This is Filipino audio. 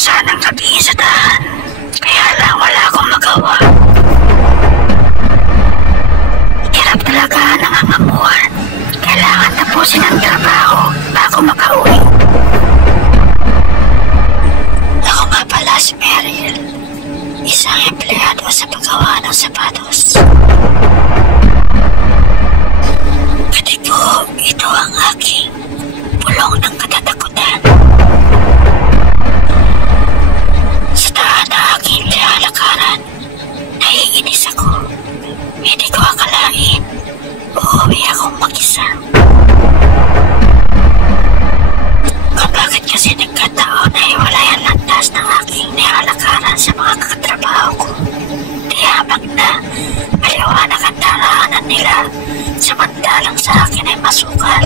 sanang sabihin sa daan. Kaya lang wala akong magawa. Hirap talaga nangangamuhan. Kailangan tapusin ang trabaho bago makauwi. Ako nga pala si Meryl, isang empleyado sa paggawa ng sapatos. Pati po, ito ang aking pulong ng katatakutan. Sa daan na aking nilalakaran, naiinis ako. Hindi ko akalain, uuwi akong mag-isa. Kung bakit kasi nagkataon na hiwalay ang landas ng aking nilalakaran sa mga katrabaho ko. Di habang na maliwanag ang daraanan nila, samantalang sa akin ay masukal